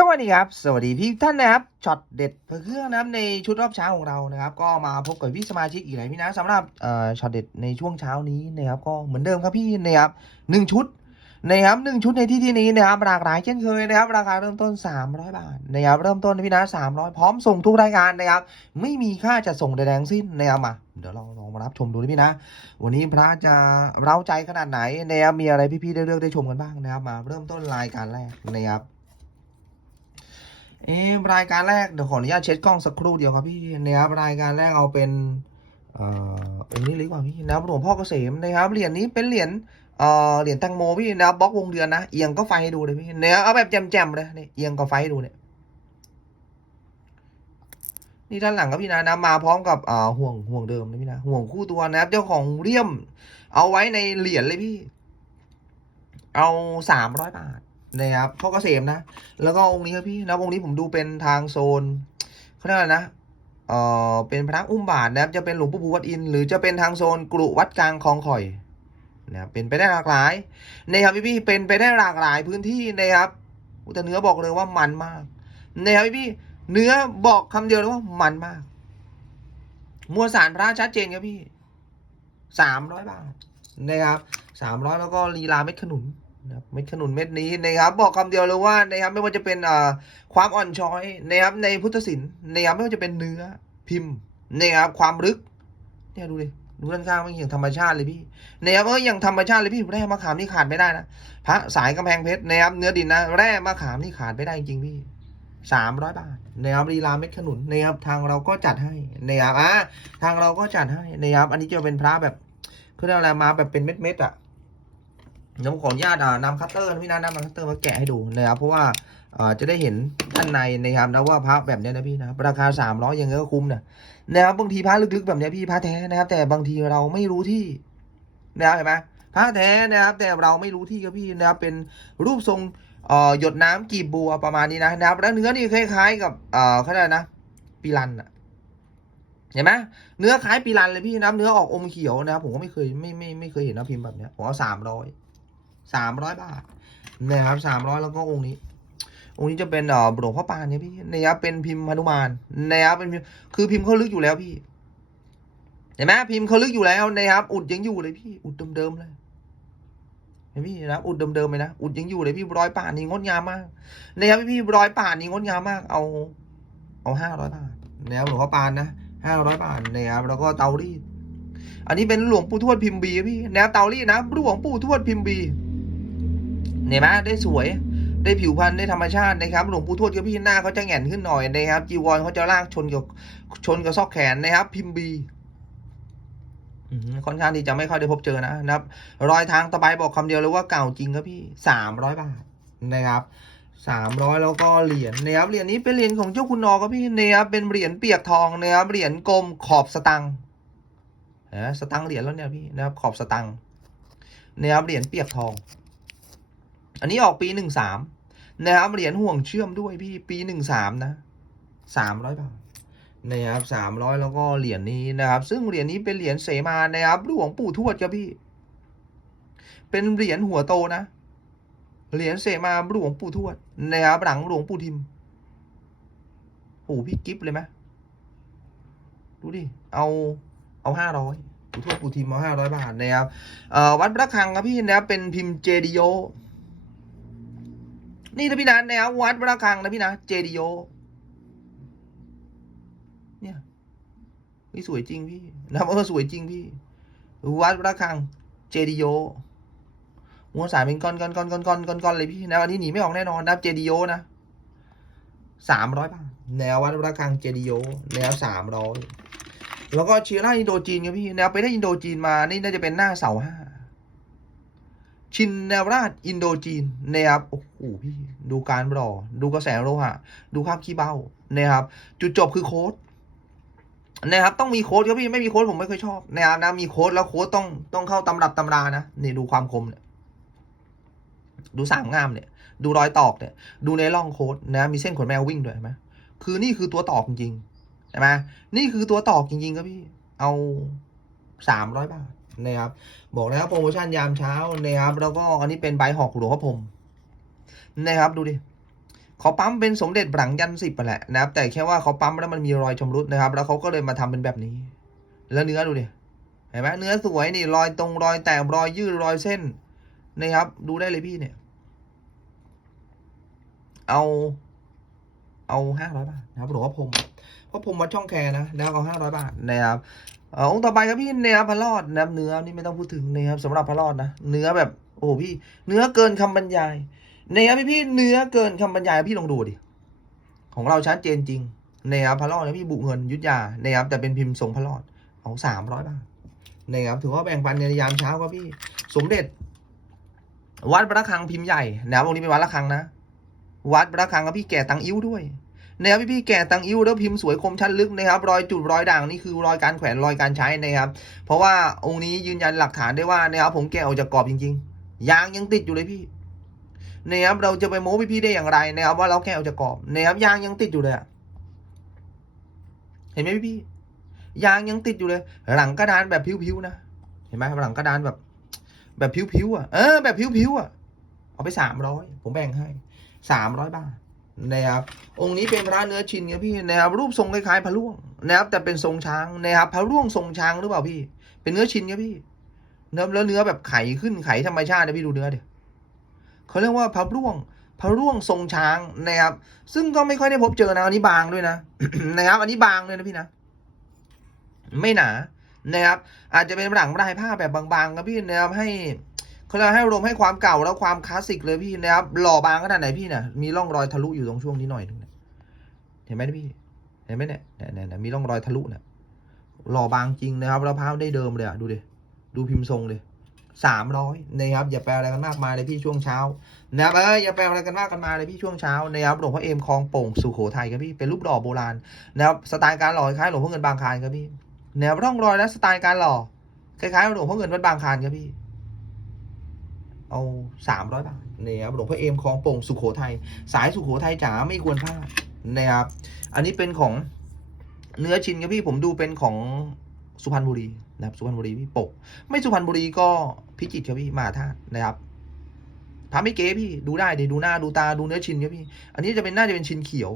สวัสดีครับ สวัสดีพี่ท่านนะครับช็อตเด็ดเพื่อเครื่องนะครับในชุดรอบเช้าของเรานะครับ ก็มาพบกับพี่สมาชิกอีกหลายพี่นะสำหรับช็อตเด็ดในช่วงเช้านี้นะครับก็เหมือนเดิมครับพี่นะครับหนึ่งชุดนะครับหนึ่งชุดในที่ที่นี้นะครับหลากหลายเช่นเคยนะครับ ราคาเริ่มต้น 300 บาทนะครับเริ่มต้นพี่นะ300 พร้อมส่งทุกรายการนะครับ ไม่มีค่าจะส่งใดๆทั้งสิ้นนะครับมาเดี๋ยวเราลองมารับชมดูนะพี่นะ วันนี้พระจะเร้าใจขนาดไหนนะครับมีอะไรพี่ๆได้เลือกได้ชมกันบ้างนะครับมาเริ่มต้นรายการแรกนะครับ เออรายการแรกเดี๋ยวขออนุญาตเช็ดกล้องสักครู่เดียวครับพี่นะครับรายการแรกเอาเป็นเอ่อองค์นี้เลยดีกว่าพี่นะครับหลวงพ่อเกษมนะครับเหรียญนี้เป็นเหรียญเอ่อเหรียญแตงโมพี่นะครับบล็อกวงเดือนนะเอียงก็ไฟให้ดูเลยพี่เนี่ยเอาแบบแจ่มๆเลยนี่เอียงก็ไฟให้ดูเนี่ยนี่ด้านหลังครับพี่นะนะมาพร้อมกับอ่าห่วงห่วงเดิมนะพี่นะห่วงคู่ตัวนะครับเจ้าของเลี่ยม เอาไว้ในเหรียญเลยพี่ เอาสามร้อยบาท นะครับพ่อเกษมนะ แล้วก็องค์นี้ครับพี่นะองค์นี้ผมดูเป็นทางโซนเขาเรียกอะไรนะเอ่อเป็นพระอุ้มบาทนะครับจะเป็นหลวงปู่บูวัดอิน หรือจะเป็นทางโซนกรุวัดกลางคลองข่อยนะครับเป็นไปได้หลากหลายนะครับพี่พี่เป็นไปได้หลากหลายพื้นที่นะครับแต่เนื้อบอกเลยว่ามันมากนะครับพี่พี่เนื้อบอกคำเดียวเลยว่ามันมากมวลสารพระชัดเจนครับพี่สามร้อยบาทนะครับสามร้อยแล้วก็ลีลาเม็ดขนุน นะครับเม็ดขนุนเม็ดนี้นะครับ บอกคำเดียวเลยว่านะครับไม่ว่าจะเป็นความอ่อนช้อยนะครับในพุทธศิลป์นะครับไม่ว่าจะเป็นเนื้อพิมพ์นะครับความลึกเนี่ยดูดิดูด้านข้างมันอย่างธรรมชาติเลยพี่นะครับเอออย่างธรรมชาติเลยพี่แร่มะขามนี่ขาดไม่ได้นะพระสายกำแพงเพชรนะครับเนื้อดินนะแร่มะขามนี่ขาดไม่ได้จริงๆพี่สามร้อยบาทนะครับลีลาเม็ดขนุนนะครับทางเราก็จัดให้นะครับอะทางเราก็จัดให้นะครับอันนี้จะเป็นพระแบบเขาเรียกอะไรมาแบบเป็นเม็ดๆอะ ผมขออนุญาตนำคัตเตอร์นะพี่นะนำคัตเตอร์มาแกะให้ดูนะครับเพราะว่าจะได้เห็นด้านในนะครับนะว่าพระแบบนี้นะพี่นะราคาสามร้อยยังไงก็คุ้มนะนะครับบางทีพระลึกๆแบบนี้พี่พระแท้นะครับ แต่บางทีเราไม่รู้ที่นะครับเห็นไหมพระแท้นะครับ แต่เราไม่รู้ที่ครับพี่นะครับเป็นรูปทรงหยดน้ำกีบบัวประมาณนี้นะนะครับ แล้วเนื้อนี่คล้ายๆ กับเขาเรียกนะปีรันอะเห็นไหมเนื้อคล้ายปีรันเลยพี่นะเนื้อออกอมเขียวนะครับผมก็ไม่เคยไม่ไม่ไม่เคยเห็นนะพิมพ์แบบเนี้ยผมเอาสามร้อย สามร้อยบาทนะครับสามร้อยแล้วก็องค์นี้ องค์นี้จะเป็นเอ่อหลวงพ่อปานเนี่ยพี่นะครับเป็นพิมพ์หนุมานนะครับเป็นพิมพ์คือพิมพ์เขาลึกอยู่แล้วพี่เห็นไหมพิมพ์เขาลึกอยู่แล้วนะครับ อุดยังอยู่เลยพี่ อุดเดิมๆเลยเห็นพี่นะอุดเดิมๆเลยนะอุดยังอยู่เลยพี่ร้อยป่านนี่งดงามมากนะครับพี่ร้อยป่านนี่งดงามมาก เอา เอาห้าร้อยบาทนะครับหลวงพ่อปานนะห้าร้อยบาทนะครับแล้วก็เตารีดอันนี้เป็นหลวงปู่ทวดพิมพ์บีพี่แนวเตารีดนะหลวงปู่ทวดพิมพ์บี เห็นไหมได้สวยได้ผิวพรรณได้ธรรมชาตินะครับหลวงปู่ทวดกับพี่หน้าเขาจะแหง่นขึ้นหน่อยนะครับ จีวรเขาจะลากชนกับชนกับซอกแขนนะครับ พิมพ์บีค่อนข้างที่จะไม่ค่อยได้พบเจอนะนะครับ รอยทางตะไบบอกคำเดียวเลยว่าเก่าจริงครับพี่สามร้อยบาทนะครับสามร้อยแล้วก็เหรียญนะครับเหรียญนี้เป็นเหรียญของเจ้าคุณนอครับพี่นะครับเป็นเหรียญเปียกทองนะครับเหรียญกลมขอบสตังนะสตังเหรียญแล้วเนี่ยพี่นะครับขอบสตังนะครับเหรียญเปียกทอง อันนี้ออกปีหนึ่งสามนะครับเหรียญห่วงเชื่อมด้วยพี่ปีหนึ่งสามนะสามร้อยบาทนะครับสามร้อยแล้วก็เหรียญนี้นะครับ ซึ่งเหรียญนี้เป็นเหรียญเสมานะครับหลวงปู่ทวดครับพี่ เป็นเหรียญหัวโตนะเหรียญเสมาหลวงปู่ทวดนะครับหลังหลวงปู่ทิมโอ้พี่กิฟเลยไหมดูดิเอาเอาห้าร้อยปู่ทวดปู่ทิมเอาห้าร้อยบาทนะครับวัดพระคลังครับพี่นะครับเป็นพิมพ์เจดิโย นี่นะพี่นะแนววัดพระคังนะพี่นะเจดิโย เนี่ยนี่สวยจริงพี่นะเออสวยจริงพี่ วัดพระคังเจดิโยมวนสายเป็นก้อนก้อนก้อนก้อนก้อนก้อนก้อนเลยพี่นะวันนี้หนีไม่ออกแน่นอนนะเจดิโยนะสามร้อยบาทแนววัดพระคังเจดิโยแนวสามร้อยแล้วก็เชียร่าอินโดจีนครับพี่แนวไปได้อินโดจีนมานี่น่าจะเป็นหน้าเสาห้า ชินแนวราชอินโดจีนนะครับโอ้โหพี่ดูการรอ ดูกระแสโลหะ ดูภาพขี้เบ้านะครับ จุดจบคือโค้ดนะครับต้องมีโค้ดครับพี่ไม่มีโค้ดผมไม่เคยชอบนะครับนะมีโค้ดแล้วโค้ดต้องต้องเข้าตำรับตำรานะนี่ดูความคมเนี่ยดูสามงามเนี่ย ดูรอยตอกเนี่ย ดูในร่องโค้ดนะมีเส้นขนแมววิ่งด้วยไหมคือนี่คือตัวตอกจริงๆใช่ไหมนี่คือตัวตอกจริงๆครับพี่ เอาสามร้อยบาท นะครับ บอกแล้วโปรโมชั่นยามเช้านะครับ แล้วก็อันนี้เป็นใบหอกหลวงพ่อพรหมนะครับดูดิเขาปั๊มเป็นสมเด็จหลังยันสิบไปแหละนะครับ แต่แค่ว่าเขาปั๊มแล้วมันมีรอยชำรุดนะครับ แล้วเขาก็เลยมาทำเป็นแบบนี้ แล้วเนื้อดูดิเห็นไหมเนื้อสวยนี่รอยตรงรอยแตกรอยยืดรอยเส้นนะครับ ดูได้เลยพี่เนี่ย เอาเอาห้าร้อยบาทนะครับหลวงพ่อพรมพ่อพรมวัดช่องแคนะนะครับเอาห้าร้อยบาทนะครับ อ่อองค์ต่อไปครับพี่นะครับพะรอดนะเนื้อนี่ไม่ต้องพูดถึงนะครับสำหรับพะรอดนะเนื้อแบบโอ้พี่ เนื้อเกินคำบรรยายนะครับพี่พี่เนื้อเกินคำบรรยายพี่ลองดูดิของเราชัดเจนจริงนะครับพะรอดนะพี่บุเงินยุทธยานะครับแต่เป็นพิมพ์ทรงพะรอดเอาสามร้อยบาทนะครับถือว่าแบ่งปันในยามเช้าครับพี่ สมเด็จ วัดพระฆังพิมพ์ใหญ่นะครับองนี้เป็นวัดระฆังนะ วัดพระฆังครับพี่แก่ตังอิ้วด้วย นะครับพี่พี่แก่ตังอิ้วแล้วพิมพ์สวยคมชัดลึกนะครับรอยจุดรอยด่างนี่คือรอยการแขวนรอยการใช้นะครับเพราะว่าองค์นี้ยืนยันหลักฐานได้ว่านะครับผมแกะออกจากกรอบจริงๆยางยังติดอยู่เลยพี่นะครับเราจะไปโม้พี่พี่ๆได้อย่างไรนะครับว่าเราแกะออกจากกรอบนะครับยางยังติดอยู่เลยเห็นไหมพี่พี่ๆยางยังติดอยู่เลย หลังกระดานแบบพิ้วๆนะเห็นไหมหลังกระดานแบบ แบบพิ้วๆอะเออแบบพิ้วๆอะเอาไปสามร้อยผมแบ่งให้สามร้อยบาท นะครับองค์นี้เป็นพระเนื้อชินครับพี่นะครับรูปทรงคล้ายๆพระร่วงนะครับแต่เป็นทรงช้างนะครับพระร่วงทรงช้างหรือเปล่าพี่ เป็นเนื้อชินครับพี่เนื้อแล้วเนื้อแบบไขขึ้นไขธรรมชาตินะพี่ดูเนื้อเดิเขาเรียกว่าพระร่วงพระร่วงทรงช้างนะครับ ซึ่งก็ไม่ค่อยได้พบเจอนะอันนี้บางด้วยนะนะครับ อันนี้บางเลยนะพี่นะ ไม่หนานะครับ อาจจะเป็นหลังลายผ้าแบบบางๆครับพี่นะครับให้ เขาเรียให้รวมให้ความเก่าแล้วความคลาสสิกเลยพี่นะครับ หล่อบางขนาดไหนพี่เนี่ยมีร่องรอยทะลุอยู่ตรงช่วงนี้หน่อยนึงเนี่ยเห็นไหมพี่ เห็นไหมเนี่ยเนี่ยเนี่ยมีร่องรอยทะลุเนี่ยหล่อบางจริงนะครับแล้วพาวได้เดิมเลยอะดูดิดูพิมพ์ทรงเลยสามร้อยนะครับอย่าแปลอะไรกันมากมายเลยพี่ช่วงเช้านะครับเอออย่าแปลอะไรกันมากกันมาเลยพี่ช่วงเช้านะครับหลวงพ่อเอมคลองโป่งสุโขทัยครับพี่เป็นรูปหล่อโบราณนะครับสไตล์การหล่อคล้ายหลวงพ่อเงินบางคานครับพี่แนวร่องรอยและสไตล์การหล่อคล้ายๆหลวงพ่อเงินวัดบางคานครับพี่ เอาสามร้อยบาทนี่ยครับหลวงพ่อเอมคลองโป่งสุโขทัยสายสุโขทัยจ๋าไม่ควรพลาดนะครับ อันนี้เป็นของเนื้อชินครับพี่ผมดูเป็นของสุพรรณบุรีนะครับสุพรรณบุรีพี่ปก ไม่สุพรรณบุรีก็พิจิตรครับพี่มหาธาตุนะครับพระไม่เก๋พี่ดูได้เดี๋ยวดูหน้าดูตาดูเนื้อชินครับพี่ อันนี้จะเป็นน่าจะเป็นชินเขียว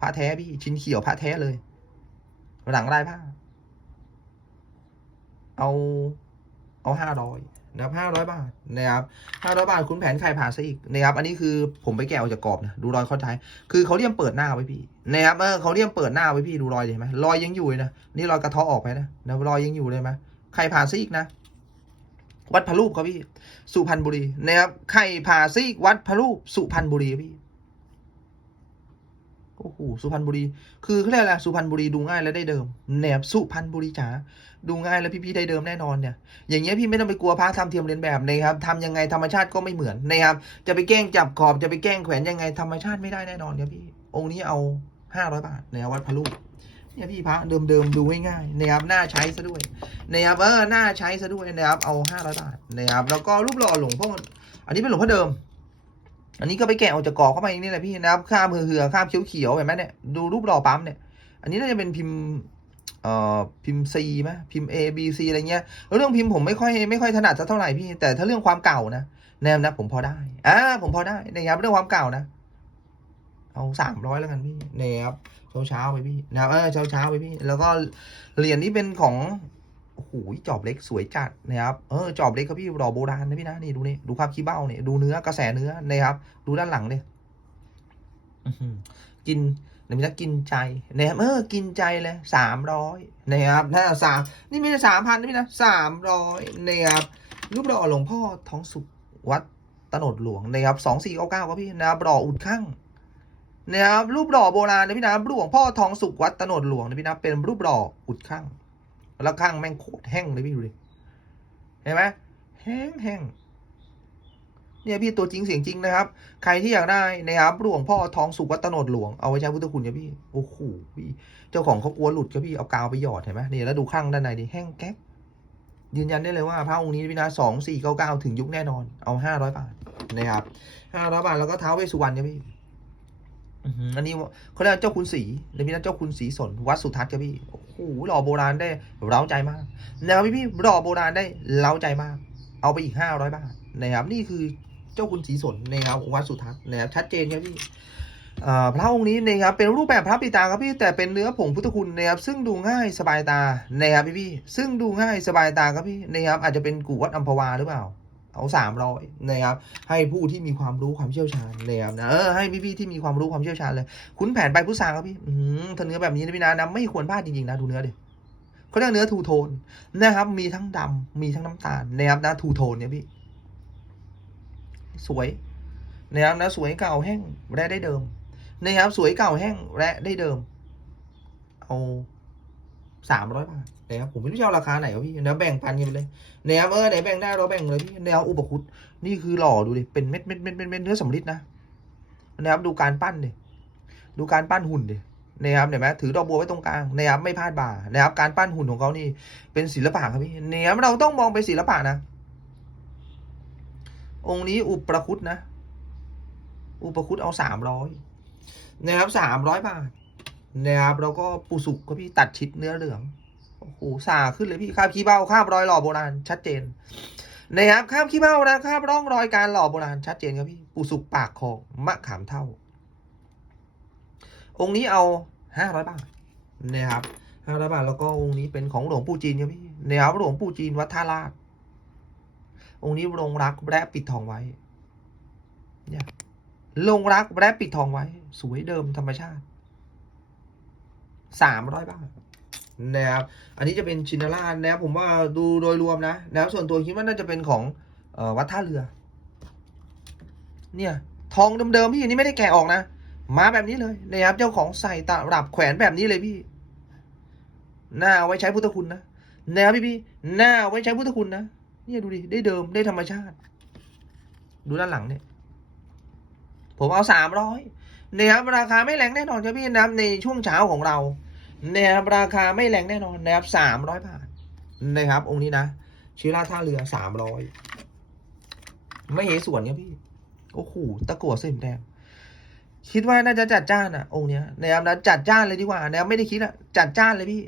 พระแท้พี่ชินเขียวพระแท้เลย หลังลายผ้า เอา เอาห้าร้อย นะครับห้าร้อยบาทนะครับห้าร้อยบาทคุณแผนไข่ผ่าซะอีกนะครับ อันนี้คือผมไปแกะออกจากกรอบนะดูรอยข้อท้ายคือเขาเรียมเปิดหน้าไว้พี่นะครับเออเขาเรียมเปิดหน้าไว้พี่ดูรอยเห็นไหมรอยยังอยู่เลยนะนี่รอยกระเทาะออกไปนะนะรอยยังอยู่เลยไหมไข่ผ่าซะอีกนะวัดพระรูปครับพี่ สุพรรณบุรีนะครับไข่ผ่าซะอีกวัดพระรูปสุพรรณบุรีพี่ โอ้โหสุพรรณบุรี คือเขาเรียกอะไรสุพรรณบุรีดูง่ายและได้เดิมแหนบสุพรรณบุรีจ๋าดูง่ายแล้วพี่ๆได้เดิมแน่นอนเนี่ย อย่างเงี้ยพี่ไม่ต้องไปกลัวพระทำเทียมเรียนแบบนะครับทำยังไงธรรมชาติก็ไม่เหมือนนะครับ จะไปแกล้งจับขอบจะไปแกล้งแขวนยังไงธรรมชาติไม่ได้แน่นอนครับพี่องค์นี้เอาห้าร้อยบาทนะครับวัดพระลูกเนี่ยพี่พระเดิมๆดูง่ายๆนะครับน่าใช้ซะด้วยนะครับเออน่าใช้ซะด้วยนะครับเอาห้าร้อยบาทนะครับแล้วก็รูปหล่อหลวงพ่ออันนี้เป็นหลวงพ่อเดิม อันนี้ก็ไปแกะออกจากกรอบเข้ามาเองนี่แหละพี่นะครับข้ามเหือๆข้ามเขียวๆเห็นไหมเนี่ยดูรูปหล่อปั๊มเนี่ย อันนี้น่าจะเป็นพิมพ์เอ่อพิมพ์ C ไหมพิมพ์ A B C อะไรเงี้ยเรื่องพิมพ์ผมไม่ค่อยไม่ค่อยถนัดสักเท่าไหร่พี่ แต่ถ้าเรื่องความเก่านะแนวนะผมพอได้อ่าผมพอได้นะครับเรื่องความเก่านะเอาสามร้อยแล้วกันพี่นะครับเช้าเช้าไปพี่นะครับเออเช้าเช้าไปพี่ แล้วก็เหรียญนี้เป็นของ โอ้โหจอบเล็กสวยจัดนะครับ เออจอบเล็กครับพี่รอโบราณนะพี่นะนี่ดูนี่ดูภาพขี้เบ้าเนี่ยดูเนื้อกระแสเนื้อนะครับ ดูด้านหลังเนี่ยอื้อหือกินเดี๋ยมันะกินใจนะครับเออกินใจเลยสามร้อยนะครับถ้าสามนี่ไม่ใช่สามพันนะพี่นะสามร้อยนะครับรูปหล่อหลวงพ่อท้องสุขวัดตโนดหลวงนะครับสองสี่เก้าเก้าครับพี่นะครับหล่ออุดข้างนะครับรูปหล่อโบราณนะพี่นะหลวงพ่อทองสุขวัดตโนดหลวงนะพี่นะเป็นรูปหล่ออุดข้าง แล้วข้างแม่งโคตรแห้งเลยพี่ดูดิเห็นไหมแห้งแห้งเนี่ยพี่ตัวจริงเสียงจริงนะครับ ใครที่อยากได้นะครับหลวงพ่อทองสุกวัตโนดหลวงเอาไว้ใช้พุทธคุณครับพี่โอ้โหพี่เจ้าของเขากลัวหลุดครับพี่เอากาวไปหยอดเห็นไหมนี่แล้วดูข้างด้านในดิแห้งแก๊กยืนยันได้เลยว่าพระองค์นี้พี่นะสองสี่เก้าเก้าถึงยุคแน่นอนเอาห้าร้อยบาทนะครับห้าร้อยบาทแล้วก็เท้าเวสสุวรรณครับพี่ อันนี้เขาเรียกเจ้าคุณศรีในพี่นะเจ้าคุณศรีสนวัดสุทัศน์ครับพี่โอ้โหหล่อโบราณได้เร้าใจมากนะครับพี่พี่หล่อโบราณได้เร้าใจมาก เอาไปอีกห้าร้อยบาทนะครับนี่คือเจ้าคุณศรีสนนะครับวัดสุทัศน์นะครับชัดเจนครับพี่พระองค์นี้นะครับเป็นรูปแบบพระปิตาครับพี่แต่เป็นเนื้อผงพุทธคุณนะครับซึ่งดูง่ายสบายตานะครับพี่พี่ซึ่งดูง่ายสบายตาครับพี่นะครับอาจจะเป็นกูวัดอัมพวาหรือเปล่า เอาสามร้อยนะครับ ให้ผู้ที่มีความรู้ความเชี่ยวชาญนะครับนะเออให้พี่ๆที่มีความรู้ความเชี่ยวชาญเลยคุ้นแผนไปพุทธาครับพี่อืมถ้าเนื้อแบบนี้นะพี่นะนะไม่ควรพลาดจริงๆนะดูเนื้อดิเขาเรียกเนื้อทูโทนนะครับ มีทั้งดำมีทั้งน้ำตาลนะครับนะทูโทนเนี่ยพี่สวยนะครับนะสวยเก่าแห้งและได้เดิมนะครับสวยเก่าแห้งและได้เดิมเอา สามร้อยบาทนะครับผมไม่รู้จะเอาราคาไหนวะพี่เดี๋ยวแบ่งปันกันไปเลยนะครับเออไหนแบ่งได้เราแบ่งเลยพี่แนวอุปคุตนี่คือหล่อดูดิเป็นเม็ดเม็ดเม็ดเม็ดเม็ดเนื้อสำริดนะนะครับดูการปั้นดิดูการปั้นหุ่นดินะครับเห็นไหมถือดอกบัวไว้ตรงกลางนะครับไม่พลาดบ่านะครับการปั้นหุ่นของเขานี่เป็นศิลปะครับพี่นะครับเราต้องมองเป็นศิลปะนะ องค์นี้อุปคุตนะ อุปคุตเอาสามร้อยนะครับสามร้อยบาท นะครับแล้วก็ปูสุกก็พี่ตัดชิดเนื้อเหลืองโอ้โหสาขึ้นเลยพี่คาบขี้เบ้าคาบรอยหล่อโบราณชัดเจนนะครับคาบขี้เบ้านะคาบร่องรอยการหล่อโบราณชัดเจนครับพี่ปูสุกปากคองมะขามเท่า องค์นี้เอาห้าร้อยบาทนะครับห้าร้อยบาทแล้วก็องค์นี้เป็นของหลวงปู่จีนครับพี่นะครับหลวงปู่จีนวัดท่าลาดองค์นี้ลงรักและปิดทองไว้เนี่ยลงรักและปิดทองไว้ สวยเดิมธรรมชาติ สามร้อยบาทนะครับอันนี้จะเป็นชินราชนะครับผมว่าดูโดยรวมนะนะครับส่วนตัวคิดว่าน่าจะเป็นของออวัดท่าเรือ เนี่ยทองเดิมๆพี่อันนี้ไม่ได้แกะออกนะ มาแบบนี้เลยนะครับเจ้าของใส่ตลับแขวนแบบนี้เลยพี่ หน้าไว้ใช้พุทธคุณนะนะครับพี่พี่หน้าไว้ใช้พุทธคุณนะเนี่ยดูดิได้เดิมได้ธรรมชาติ ดูด้านหลังเนี่ย ผมเอาสามร้อย นะครับราคาไม่แรงแน่นอนครับพี่นะครับในช่วงเช้าของเรานะครับราคาไม่แรงแน่นอนนะครับสามร้อยบาทนะครับ องค์นี้นะชิราท่าเรือสามร้อยไม่เหส่วนครับพี่โอ้โหตะกั่วเส้นแดงคิดว่าน่าจะจัดจ้านอะ องค์เนี้ยนะครับนะจัดจ้านเลยดีกว่านะครับไม่ได้คิดอะจัดจ้านเลยพี่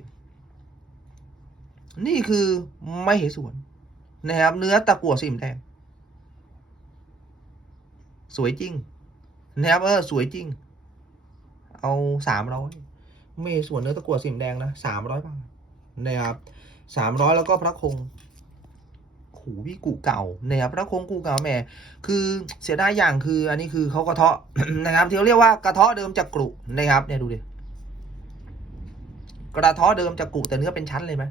นี่คือไม่เหส่วนนะครับ เนื้อตะกั่วสีแดงสวยจริง นะครับเออสวยจริง เอาสามร้อยไม่ส่วนเนื้อตะกั่วสีแดงนะสามร้อยบาทนะครับสามร้อยแล้วก็พระคงขูพี่กูเก่านะครับพระคงกูเก่าแหม่คือเสียดายอย่างคือ อันนี้คือเขากระเทาะนะครับที่เขาเรียกว่ากระเทาะเดิมจากกรุนะครับเนี่ยดูดิกระเทาะเดิมจากกรุแต่เนื้อเป็นชั้นเลยไหม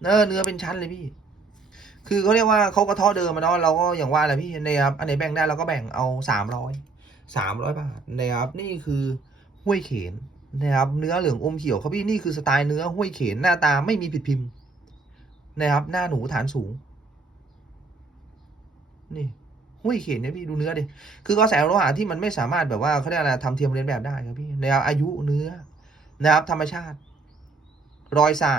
เนื้อเนื้อเป็นชั้นเลยพี่ คือเขาเรียกว่าเขากระเทาะเดิมมาเนาะเราก็อย่างว่าแหละพี่นะครับอันไหนแบ่งได้เราก็แบ่งเอาสามร้อย สามร้อยบาทนะครับนี่คือห้วยเขนนะครับเนื้อเหลืองอมเขียวเขาพี่นี่คือสไตล์เนื้อห้วยเขนหน้าตาไม่มีผิดพิมพ์นะครับ หน้าหนูฐานสูง นี่ห้วยเขนเนี่ยพี่ดูเนื้อดิคือก็แสโลหะที่มันไม่สามารถแบบว่าเขาเรียกอะไรทำเทียมเรียนแบบได้ครับพี่นะครับอายุเนื้อนะครับ ธรรมชาติ รอยสา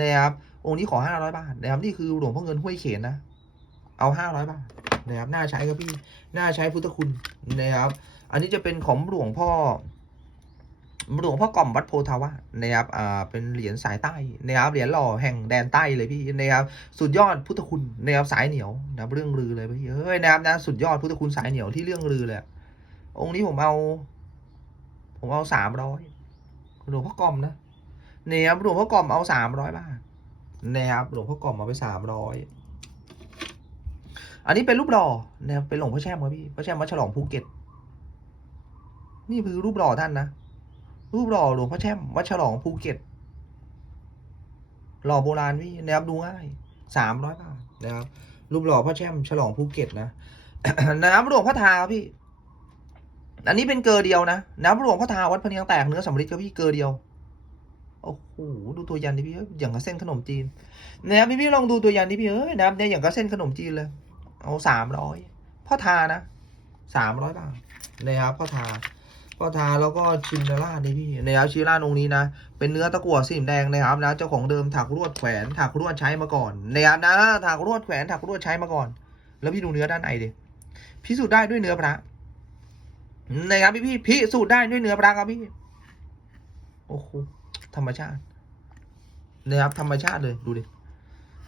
นะครับองค์นี้ขอห้าร้อยบาทนะครับนี่คือหลวงพ่อเงินห้วยเขนนะเอาห้าร้อยบาท นะครับน่าใช้ครับพี่น่าใช้พุทธคุณนะครับ อันนี้จะเป็นของหลวงพ่อหลวงพ่อกล่อมวัดโพธาวานะครับ อ่า เป็นเหรียญสายใต้นะครับ เหรียญหล่อแห่งแดนใต้เลยพี่นะครับ สุดยอดพุทธคุณนะครับสายเหนียวนะรเรื่องลือเลยพี่ เฮ้ยนะครับนะสุดยอดพุทธคุณสายเหนียวที่เรื่องลือเลย องค์นี้ผมเอา ผมเอาสามร้อยหลวงพ่อกล่อมนะเนะครับหลวงพ่อกล่อมเอาสามร้อยบาทนะครับหลวงพ่อกล่อมมาไปสามร้อย อันนี้เป็นรูปหล่อนะครับเป็นหลวงพ่อแช่มครับพี่พ่อแช่มวัดฉลองภูเก็ต นี่คือรูปหล่อท่านนะรูปหล่อหลวงพ่อแช่มวัดฉลองภูเก็ตหล่อโบราณพี่นะครับดูง่ายสามร้อยบาทนะครับ รูปหล่อพ่อแช่มฉลองภูเก็ตนะนะครับหลวงพ่อทาพี่ อันนี้เป็นเกอเดียวนะนะครับหลวงพ่อทาวัดพะเนียงแตกเนื้อสำริดครับพี่เกอเดียวโอ้โหดูตัวยันดิพี่เอ้ยอย่างกับเส้นขนมจีนนะครับพี่พี่ลองดูตัวยันดิพี่เอ้ยนะครับเนี่ยอย่างกับเส้นขนมจีนเลย เอาสามร้อยพ่อทานะสามร้อยบาทนะครับพ่อทาพ่อทาแล้วก็ชินดาร่านี่พี่นะครับชิราองนี้นะ เป็นเนื้อตะกั่วสีแดงนะครับนะเจ้าของเดิมถักลวดแขวนถักลวดใช้มาก่อนนะครับนะถักลวดแขวนถักลวดใช้มาก่อน แล้วพี่ดูเนื้อด้านในดิพิสูจน์ได้ด้วยเนื้อพระนะครับพี่พี่พิสูจน์ได้ด้วยเนื้อพระครับพี่โอ้โหธรรมชาตินะครับธรรมชาติเลยดูดิ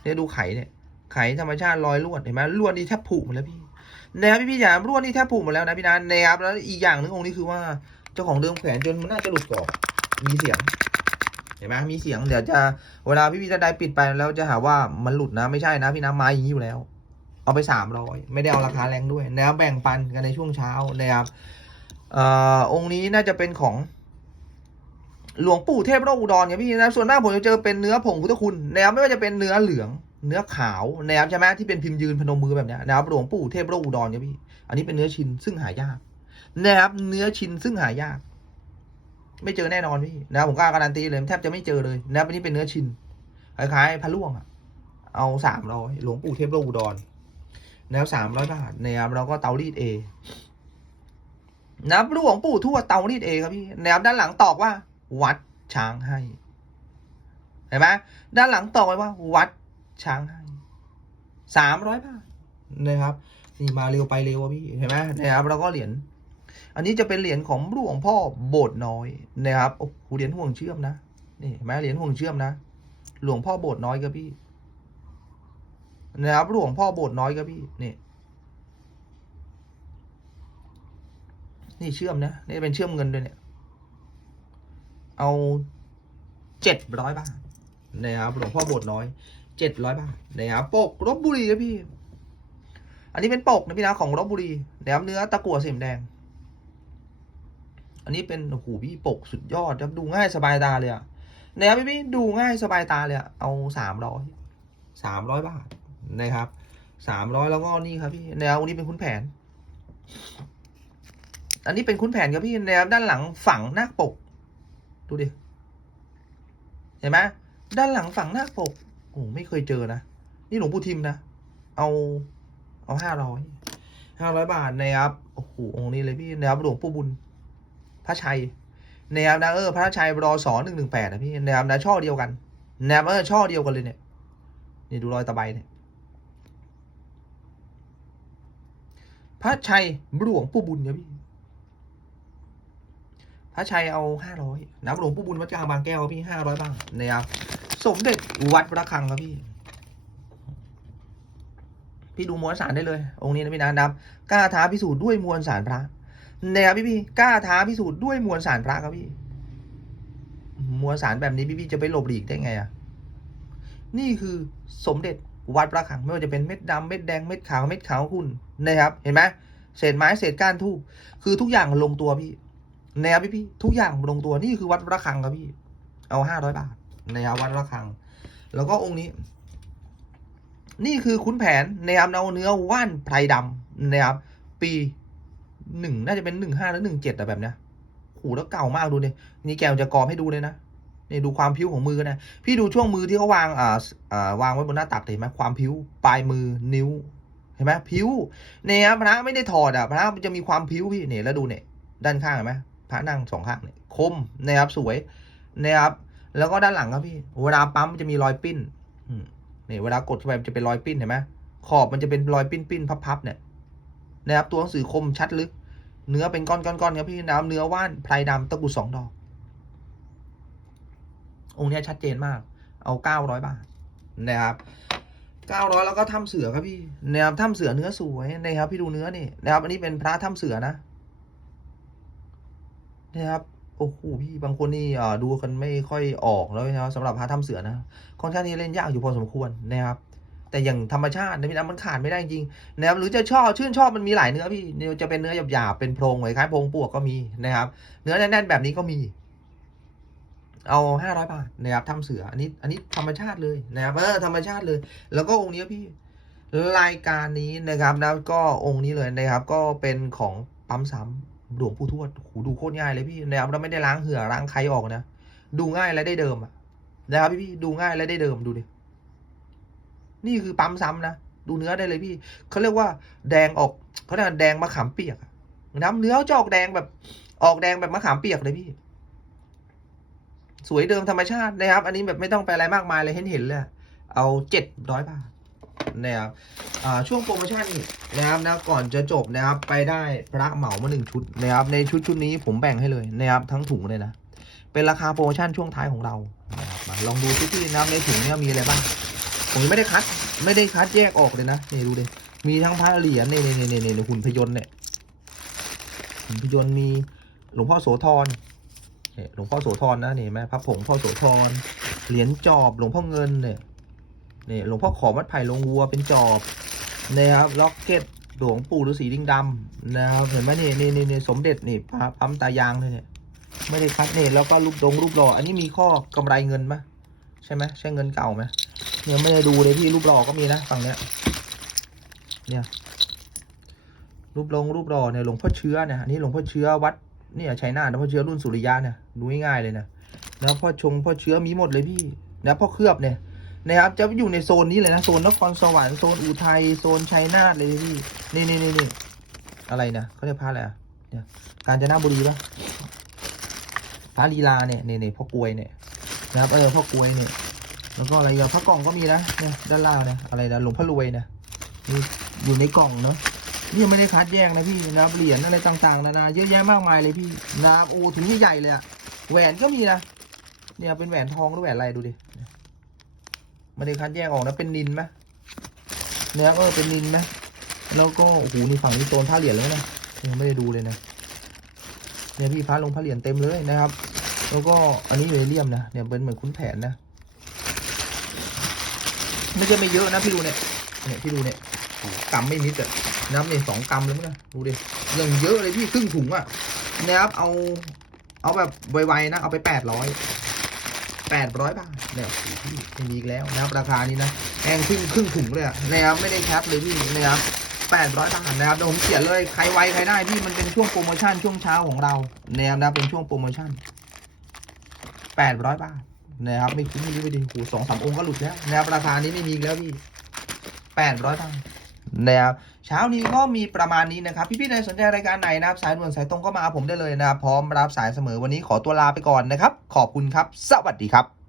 เนี่ยดูไข่เนี่ย ไข่ธรรมชาติรอยลวดเห็นไหมลวดนี่แทบผุหมดแล้วพี่นะครับพี่พี่จ๋ารั่วนี่แทบผุหมดแล้วนะพี่นันนะครับแล้วอีกอย่างหนึงองค์นี้คือว่าเจ้าของเดิมแขวนจนมันน่าจะหลุดกรอบมีเสียงเห็นไหมมีเสียงเดี๋ยวจะเวลาพี่พี่จะได้ปิดไปแล้วจะหาว่ามันหลุดนะไม่ใช่นะพี่น้ำมาอย่างนี้อยู่แล้ว เอาไปสามร้อยไม่ได้เอาราคาแรงด้วยนะครับแบ่งปันกันในช่วงเช้านะครับอองค์นี้น่าจะเป็นของหลวงปู่เทพโลกอุดรเนี่ยพี่นะส่วนมากผมจะเจอเป็นเนื้อผงพุทธคุณนะครับไม่ว่าจะเป็นเนื้อเหลือง เนื้อขาวนะครับใช่ไหมที่เป็นพิมพ์ยืนพนมมือแบบนี้นะครับหลวงปู่เทพโลกอุดรเนี่ยพี่อันนี้เป็นเนื้อชินซึ่งหายากนะครับ เนื้อชินซึ่งหายาก ไม่เจอแน่นอนพี่นะครับผมกล้าการันตีเลยแทบจะไม่เจอเลยนะครับอันนี้เป็นเนื้อชินคล้ายๆพระล่วงอะเอาสามร้อยหลวงปู่เทพโลกอุดรนะครับสามร้อยบาทนะครับแล้วก็เตารีดเอนะครับหลวงปู่ทวดเตารีดเอครับพี่นะครับด้านหลังตอกว่า วัดช้างให้เห็นไหมด้านหลังตอกไว้ว่า วัด ช้างให้สามร้อยบาทนะครับนี่มาเร็วไปเร็วอะพี่เห็นไหมนะครับแล้วก็เหรียญอันนี้จะเป็นเหรียญของหลวงพ่อโบสถ์น้อยนะครับโอ้โหเหรียญห่วงเชื่อมนะนี่เห็นไหมเหรียญห่วงเชื่อมนะหลวงพ่อโบสถ์น้อยครับพี่นะครับหลวงพ่อโบสถ์น้อยครับพี่นี่นี่เชื่อมนะนี่เป็นเชื่อมเงินด้วยเนี่ย เอาเจ็ดร้อยบาทนะครับหลวงพ่อโบสถ์น้อย เจ็ดร้อยบาทนะครับปกลบบุรีครับพี่ อันนี้เป็นปกนะพี่นะของลบบุรีนะครับเนื้อตะกั่วสีแดง อันนี้เป็นโอ้โหพี่ปกสุดยอดครับดูง่ายสบายตาเลยอะนะครับพี่พี่ดูง่ายสบายตาเลยอะเอาสามร้อยสามร้อยบาทนะครับสามร้อยแล้วก็นี่ครับพี่แนวนี้เป็นคุณแผน อันนี้เป็นคุณแผนครับพี่แนวด้านหลังฝังหน้าปก ดูดิ เห็นไหมด้านหลังฝั่งหน้าปก โอ้ไม่เคยเจอนะ นี่หลวงปู่ทิมนะ เอา เอาห้าร้อยห้าร้อยบาทนะครับ โอ้โห องค์นี้เลยพี่นะครับหลวงปู่บุญ พระชัยนะครับนะเออ พระชัยรอสอหนึ่งหนึ่งแปดนะพี่นะครับนะช่อเดียวกันนะครับเออช่อเดียวกันเลยเนี่ย นี่ดูรอยตะไบเนี่ย พระชัยหลวงปู่บุญครับพี่ พระชัยเอาห้าร้อยน้ำหลวงปู่บุญวัดกลางบางแก้วพี่ห้าร้อยบาทนะครับ สมเด็จวัดพระฆังครับพี่ พี่ดูมวลสารได้เลย องค์นี้นะพี่นันครับกล้าท้าพิสูจน์ด้วยมวลสารพระนะครับพี่พี่กล้าท้าพิสูจน์ด้วยมวลสารพระครับพี่ มวลสารแบบนี้พี่พี่จะไปหลบหลีกได้ไงอะนี่คือสมเด็จวัดพระฆังไม่ว่าจะเป็นเม็ดดำเม็ดแดงเม็ดขาวเม็ดขาวคุณนะครับ เห็นไหมเศษไม้เศษก้านทูบคือทุกอย่างลงตัวพี่นะครับพี่พี่ทุกอย่างลงตัวนี่คือวัดพระฆังครับพี่ เอาห้าร้อยบาท นะครับวัดระฆัง แล้วก็องค์นี้ นี่คือขุนแผนนะครับเอาเนื้อว่านไพรดำนะครับปีหนึ่งน่าจะเป็นหนึ่งห้าหรือหนึ่งเจ็ดอะแบบเนี้ยโหแล้วเก่ามากดูเนี่ยนี่แกวจะกรอบให้ดูเลยนะนี่ดูความพิ้วของมือนะ พี่ดูช่วงมือที่เขาวางอ่าอ่าวางไว้บนหน้าตักเห็นไหมความพิ้วปลายมือนิ้วเห็นไหมพิ้วเนี่ยครับพระไม่ได้ถอดอะพระมันจะมีความพิ้วพี่เนี่ยแล้วดูเนี่ยด้านข้างเห็นไหมพระนั่งสองข้างเนี่ยคมนะครับสวยนะครับ แล้วก็ด้านหลังครับพี่ เวลาปั๊มมันจะมีรอยปิ้นนี่เวลากดเข้าไปมันจะเป็นรอยปิ้นเห็นไหมขอบมันจะเป็นรอยปิ้นปิ้นพับพับๆเนี่ยนะครับตัวหนังสือคมชัดลึก เนื้อเป็นก้อนก้อนก้อนครับพี่น้ำเนื้อว่านไพรดำตะกุดสองดอก องค์นี้ชัดเจนมาก เอาเก้าร้อยบาทนะครับเก้าร้อยแล้วก็ถ้ำเสือครับพี่นะครับถ้ำเสือเนื้อสวยนะครับ พี่ดูเนื้อนี่นะครับ อันนี้เป็นพระถ้ำเสือนะนะครับ โอ้โหพี่บางคนนี่ดูกันไม่ค่อยออกแล้วนะครับสำหรับพระถ้ำเสือนะค่อนข้างที่เล่นยากอยู่พอสมควรนะครับ แต่อย่างธรรมชาตินะพี่นะมันขาดไม่ได้จริงนะครับหรือจะชอบชื่นชอบมันมีหลายเนื้อพี่จะเป็นเนื้อหยาบๆเป็นโพรงคล้ายโพรงปวกก็มีนะครับ เนื้อแน่นๆแบบนี้ก็มีเอาห้าร้อยบาทนะครับถ้ำเสืออันนี้อันนี้ธรรมชาติเลยนะครับเออธรรมชาติเลย แล้วก็องค์นี้พี่รายการนี้นะครับแล้วก็องค์นี้เลยนะครับ ก็เป็นของปั๊มซ้ำ หลวงปู่ทวดโหดูโคตรง่ายเลยพี่นะครับเราไม่ได้ล้างเหือล้างใครออกนะ ดูง่ายและได้เดิมอะนะครับพี่พี่ดูง่ายและได้เดิมดูดินี่คือปั๊มซ้ำนะดูเนื้อได้เลยพี่เขาเรียกว่าแดงออกเขาเรียกแดงมะขามเปียกน้ำเนื้อจะออกแดงแบบ ออกแดงแบบมะขามเปียกเลยพี่ สวยเดิมธรรมชาตินะครับ อันนี้แบบไม่ต้องไปอะไรมากมายเลยเห็นเห็นเลยเอาเจ็ดร้อยบาท นะครับอ่าช่วงโปรโมชั่นนะครับนะก่อนจะจบนะครับไปได้พระเหมามาหนึ่งชุดนะครับในชุดชุดนี้ผมแบ่งให้เลยนะครับทั้งถุงเลยนะเป็นราคาโปรโมชั่นช่วงท้ายของเรานะครับลองดูชุดที่นะครับในถุงเนี่ยมีอะไรบ้างผมยังไม่ได้คัดไม่ได้คัดแยกออกเลยนะนี่ดูดิมีทั้งพระเหรียญเนี่เนี่เนี่เนี่หุ่นพยนต์เนี่ยหุ่นพยนต์มีหลวงพ่อโสธรเห่หลวงพ่อโสธรนะนี่ไหมพระผงพ่อโสธรเหรียญจอบหลวงพ่อเงินเนี่ย นี่หลวงพ่อขอมวัดไผ่ลงวัวเป็นจอบนะครับล็อกเก็ตหลวงปู่ฤาษีดิงดำนะครับเห็นไหมนี่นี่นี่นี่สมเด็จนี่พระปั๊มตายางเลยเนี่ยไม่ได้คัดเนี่ยแล้วก็รูปดงรูปหล่ออันนี้มีข้อกำไรเงินไหมใช่ไหมใช่เงินเก่าไหมเนี่ยไม่ได้ดูเลยพี่รูปหล่อก็มีนะฝั่งเนี้ยเนี่ยรูปลงรูปหล่อเนี่ยหลวงพ่อเชื้อเนี่ยอันนี้หลวงพ่อเชื้อวัดเนี่ยชัยนาทหลวงพ่อเชื้อรุ่นสุริยะเนี่ยดูง่ายๆเลยนะแล้วพ่อชงพ่อเชื้อมีหมดเลยพี่นะพ่อเคลือบเนี่ย นะครับ จะอยู่ในโซนนี้เลยนะ โซนนครสวรรค์โซนอุทัยโซนชัยนาทเลยพี่นี่นี่นี่นี่อะไรนะเขาเรียกพระอะไรอะเนี่ยกาญจนบุรีปะพระลีลาเนี่ยเนี่ยเนี่ยพ่อกลวยเนี่ยนะครับเออพ่อกลวยเนี่ยแล้วก็อะไรกับพระกล่องก็มีนะเนี่ยด้านล่างเนี่ยอะไรนะหลวงพ่อรวยนะนี่อยู่ในกล่องเนาะนี่ยังไม่ได้คัดแยกนะพี่นะครับเหรียญอะไรต่างๆนานาเยอะแยะมากมายเลยพี่นะครับโอ้ถึงใหญ่ๆเลยอะแหวนก็มีนะเนี่ยเป็นแหวนทองหรือแหวนอะไรดูดิ ม่ได้คัดแยกออกนะเป็นนินไหมเนี่ยเออเป็นนินไหมแล้วก็โอ้โหนี่ฝั่งนี้โซนผ้าเหรียญแล้วนะยังไม่ได้ดูเลยนะเนี่ยพี่ฟ้าลงพระเหรียญเต็มเลยนะครับ แล้วก็อันนี้อยู่ในเลี่ยมนะเนี่ยเป็นเหมือนคุ้นแผนนะไม่ใช่ไม่เยอะนะพี่ดูเนี่ยเนี่ยพี่ดูเนี่ยกำไม่มิดอะนับเนี่ยสองกำแล้วมั้งนะดูดิยังเยอะเลยพี่ครึ่งถุงอะนะครับเอา เอาแบบไวๆนะเอาไปแปดร้อยแปดร้อยบาท เนี่ยโอ้โหพี่ไม่มีอีกแล้วนะครับราคานี้นะแพงครึ่งครึ่งถุงเลยนะครับไม่ได้แคปเลยพี่นะครับแปดร้อยบาทนะครับเดี๋ยวผมเขียนเลยใครไวใครได้พี่มันเป็นช่วงโปรโมชั่นช่วงเช้าของเรานะครับนะเป็นช่วงโปรโมชั่นแปดร้อยบาทนะครับไม่คุ้มไม่รู้ไปดิหูสองสามองค์ก็หลุดแล้วนะครับราคานี้ไม่มีอีกแล้วพี่แปดร้อยบาทนะครับเช้านี้ก็มีประมาณนี้นะครับ พี่ๆใดสนใจรายการไหนนะครับ สายด่วนสายตรงก็มาผมได้เลยนะครับพร้อมรับสายเสมอวันนี้ขอตัวลาไปก่อนนะครับ ขอบคุณครับ สวัสดีครับ